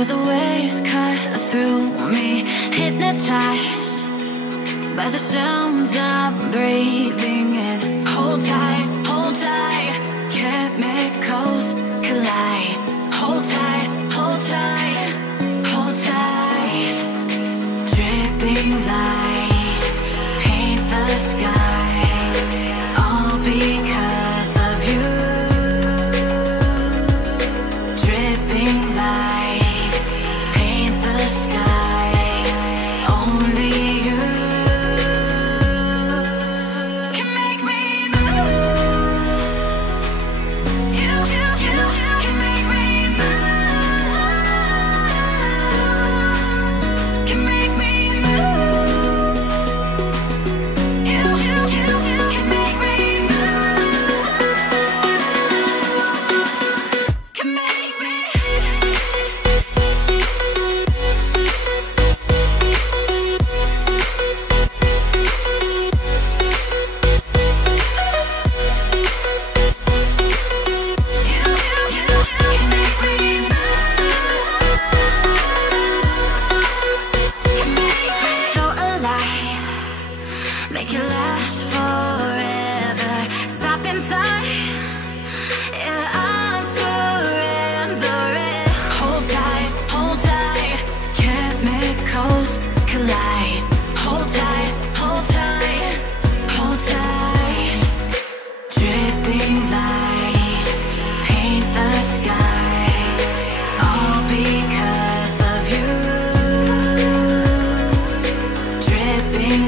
Feel the waves cut through me, hypnotized by the sounds I'm breathing in. Hold tight, chemicals collide. Hold tight, hold tight, hold tight. Dripping lights paint the skies, all because of you. Dripping lights paint the skies, only you can make me move. You can make me move. Can make me move. You can make me move. Can make me. So alive, make it last forever. Stop in time, yeah, I'm surrendering. Hold tight, chemicals collide. Hold tight, hold tight, hold tight. Dripping lights paint the skies, all because of you. Dripping